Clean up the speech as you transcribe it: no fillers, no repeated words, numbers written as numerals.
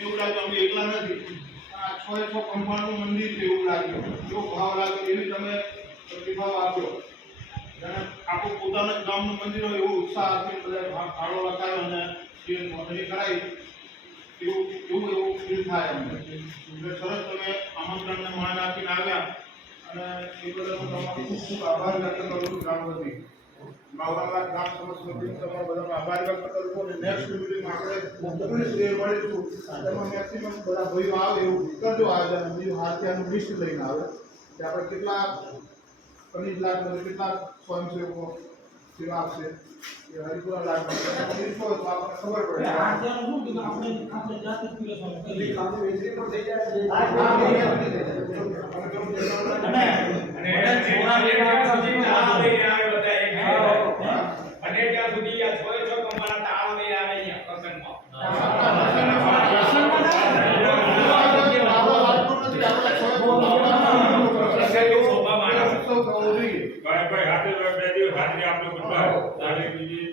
એવું લાગ્યું અમે એકલા નથી, આ 600 કંપાઉન્ડનું મંદિર છે એવું લાગ્યું, એવો ભાવ લાગ્યો, એવી તમે પ્રતિભાવ આપ્યો. અને આખું પોતાના જ ગામનું મંદિર હોય એવો ઉત્સાહ આપી બધા ફાળો લખાયો અને જે નોંધણી કરાવી એવું ફીલ થાય અમને. એટલે સરસ તમે આમંત્રણને માન આપીને આવ્યા અને એ બદલ હું તમારો ખૂબ ખૂબ આભાર વ્યક્ત કરું છું. ગ્રામવતી માવરાલા ગ્રામ સમાજ સમિતિનો તમારો બધાનો આભાર વ્યક્ત કરું છું. અને નેક્સ્ટ મિટિંગમાં આપણે કોમ્યુનિસ્ટ ડે મળીશું, તેમાં મેક્સિમમ બધા ભાઈઓ આવે એવું કરજો આયોજન. બીજું હાથિયાનું લિસ્ટ લઈને આવે કે આપણે કેટલા ખનીજ લાખ કેટલા સ્વયંસેવકો સેવા આપશે, એ હરિપુરા લાખ તો આપણને ખબર પડે. આપણે જાતે જ પીરસવાનું કરી આપણે વેચી પણ થઈ જાય અને છોરા ત્યાં સુધી તાળ લઈને આવે બધા એક અને ત્યાં સુધી આ 6 કમાણા તાળ લઈને આવે અહીંયા પ્રસંગમાં ભાઈ હાથે બે દિવસ હાજરી આપનો બધા તારે બીજી